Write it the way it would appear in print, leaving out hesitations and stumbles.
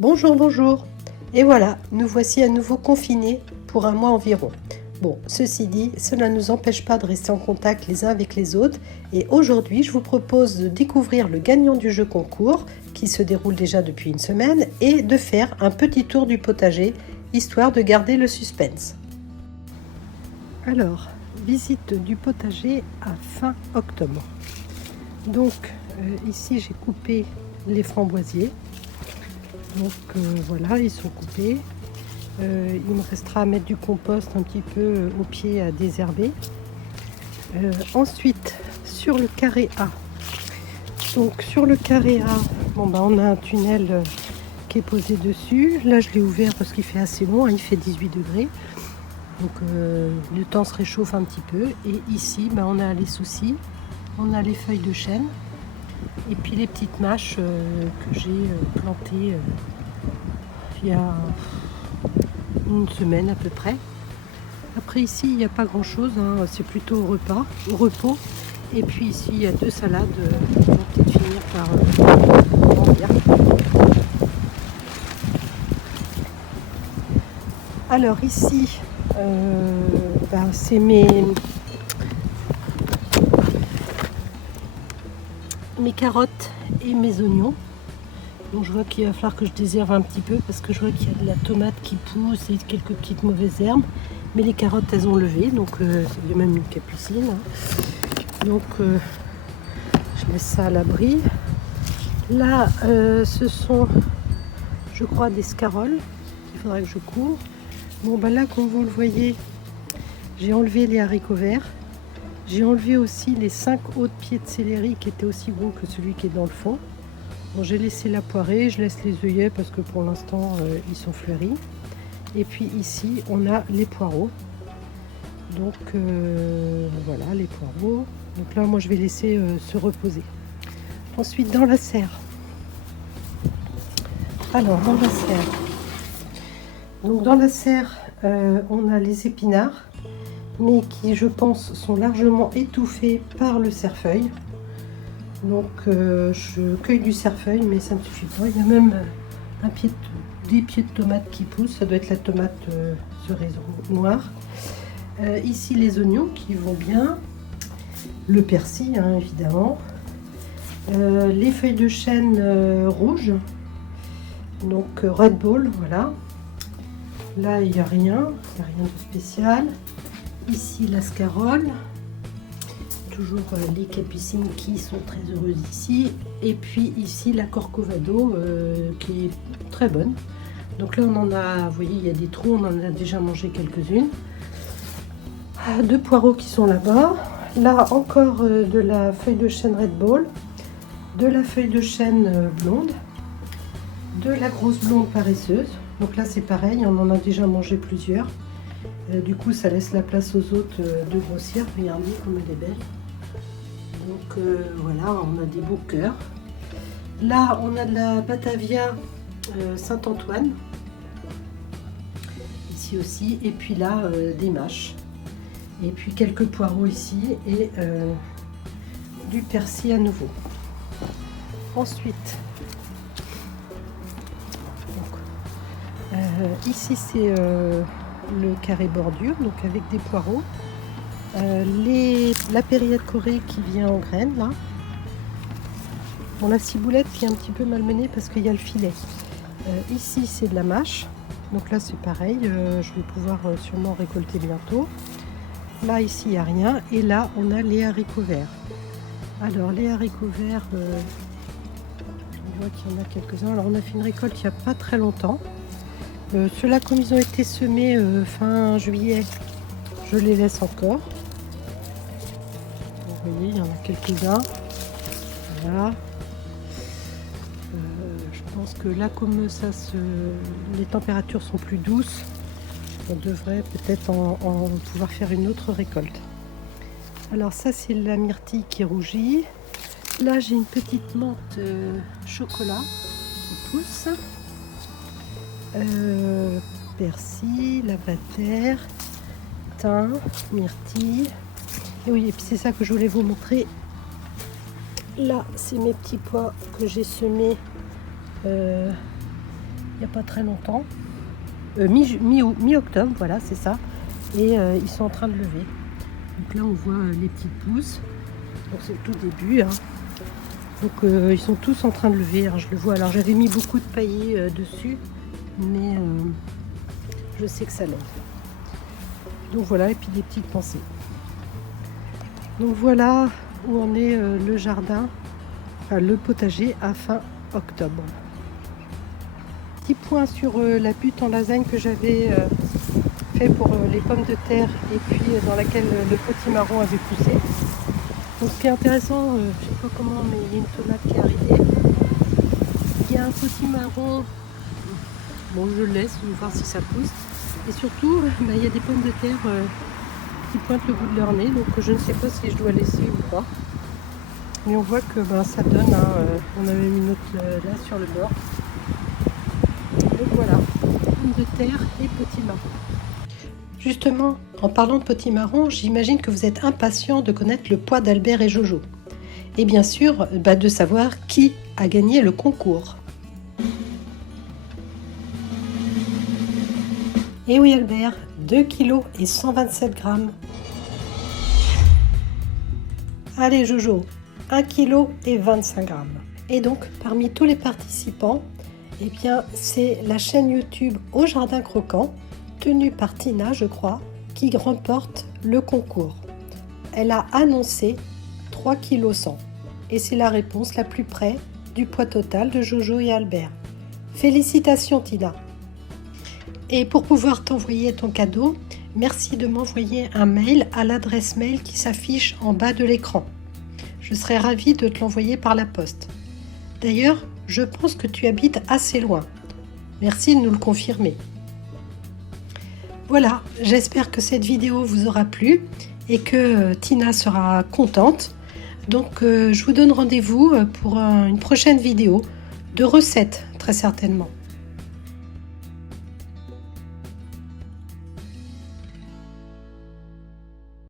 Bonjour, bonjour. Et voilà, nous voici à nouveau confinés pour un mois environ. Bon, ceci dit, cela ne nous empêche pas de rester en contact les uns avec les autres. Et aujourd'hui, je vous propose de découvrir le gagnant du jeu concours, qui se déroule déjà depuis une semaine, et de faire un petit tour du potager, histoire de garder le suspense. Alors, visite du potager à fin octobre. Donc, ici, j'ai coupé les framboisiers. Donc voilà, ils sont coupés. Il me restera à mettre du compost un petit peu au pied à désherber. Ensuite, sur le carré A. Donc sur le carré A, on a un tunnel qui est posé dessus. Là, je l'ai ouvert parce qu'il fait assez long, il fait 18 degrés. Donc le temps se réchauffe un petit peu. Et ici, on a les soucis, on a les feuilles de chêne. Et puis les petites mâches que j'ai plantées il y a une semaine à peu près. Après ici il n'y a pas grand chose, c'est plutôt au repos. Et puis ici il y a deux salades qui vont peut-être finir par grandir. Alors ici c'est mes carottes et mes oignons. Donc je vois qu'il va falloir que je désherbe un petit peu parce que je vois qu'il y a de la tomate qui pousse et quelques petites mauvaises herbes. Mais les carottes elles ont levé, donc il y a même une capucine. Donc je laisse ça à l'abri. Là ce sont, je crois, des scaroles qu'il faudrait que je couvre. Bon là comme vous le voyez, j'ai enlevé les haricots verts. J'ai enlevé aussi les 5 autres pieds de céleri qui étaient aussi gros que celui qui est dans le fond. Bon, j'ai laissé la poirée, je laisse les œillets parce que pour l'instant ils sont fleuris. Et puis ici on a les poireaux. Donc voilà les poireaux. Donc là moi je vais laisser se reposer. Ensuite dans la serre. Alors dans la serre. Donc dans la serre on a les épinards, mais qui je pense sont largement étouffés par le cerfeuil. Donc je cueille du cerfeuil, mais ça ne suffit pas. Il y a même des pieds de tomates qui poussent. Ça doit être la tomate cerise noire. Ici les oignons qui vont bien. Le persil évidemment. Les feuilles de chêne rouges. Donc Red Bull, voilà. Là il n'y a rien de spécial. Ici la scarole. Toujours les capucines qui sont très heureuses ici. Et puis ici la corcovado qui est très bonne. Donc là on en a, vous voyez, il y a des trous, on en a déjà mangé quelques-unes. Deux poireaux qui sont là-bas. Là encore de la feuille de chêne Red Bull, de la feuille de chêne blonde, de la grosse blonde paresseuse. Donc là c'est pareil, on en a déjà mangé plusieurs. Du coup ça laisse la place aux autres de grossir. Regardez comme elle est belle. Donc voilà, on a des beaux cœurs. Là, on a de la Batavia Saint-Antoine. Ici aussi. Et puis là, des mâches. Et puis quelques poireaux ici. Et du persil à nouveau. Ensuite, ici c'est le carré bordure, donc avec des poireaux. La période Corée qui vient en graines là. Bon, la ciboulette qui est un petit peu malmenée parce qu'il y a le filet. Ici c'est de la mâche, donc là c'est pareil, je vais pouvoir sûrement récolter bientôt. Là ici il n'y a rien, et là on a les haricots verts. Alors les haricots verts, on voit qu'il y en a quelques-uns. Alors on a fait une récolte il n'y a pas très longtemps. Ceux-là, comme ils ont été semés fin juillet, je les laisse encore. Vous voyez, il y en a quelques-uns. Voilà. Je pense que là, comme les températures sont plus douces, on devrait peut-être en pouvoir faire une autre récolte. Alors ça, c'est la myrtille qui rougit. Là, j'ai une petite menthe chocolat qui pousse. Persil, lavater, thym, myrtille. Et oui, et puis c'est ça que je voulais vous montrer. Là, c'est mes petits pois que j'ai semés il n'y a pas très longtemps. Mi-octobre, voilà, c'est ça. Et ils sont en train de lever. Donc là, on voit les petites pousses. Donc c'est le tout début. Hein. Donc ils sont tous en train de lever. Hein, je le vois. Alors j'avais mis beaucoup de paillets dessus, mais je sais que ça lève. Donc voilà, et puis des petites pensées. Donc voilà où en est le jardin, enfin le potager à fin octobre. Petit point sur la butte en lasagne que j'avais fait pour les pommes de terre et puis dans laquelle le potimarron avait poussé. Donc ce qui est intéressant, je ne sais pas comment, mais il y a une tomate qui est arrivée. Il y a un potimarron, bon je le laisse, on va voir si ça pousse. Et surtout, il y a des pommes de terre qui pointent le bout de leur nez, donc je ne sais pas si je dois laisser ou pas. Mais on voit que ça donne, on avait mis une autre là sur le bord. Donc voilà, pommes de terre et potimarron. Justement, en parlant de potimarron, j'imagine que vous êtes impatient de connaître le poids d'Albert et Jojo. Et bien sûr, de savoir qui a gagné le concours. Et oui Albert, 2 kg et 127 grammes. Allez Jojo, 1 kg et 25 grammes. Et donc, parmi tous les participants, eh bien, c'est la chaîne YouTube Au Jardin Croquant, tenue par Tina, je crois, qui remporte le concours. Elle a annoncé 3 kg 100 et c'est la réponse la plus près du poids total de Jojo et Albert. Félicitations Tina! Et pour pouvoir t'envoyer ton cadeau, merci de m'envoyer un mail à l'adresse mail qui s'affiche en bas de l'écran. Je serai ravie de te l'envoyer par la poste. D'ailleurs, je pense que tu habites assez loin. Merci de nous le confirmer. Voilà, j'espère que cette vidéo vous aura plu et que Tina sera contente. Donc je vous donne rendez-vous pour une prochaine vidéo de recettes très certainement.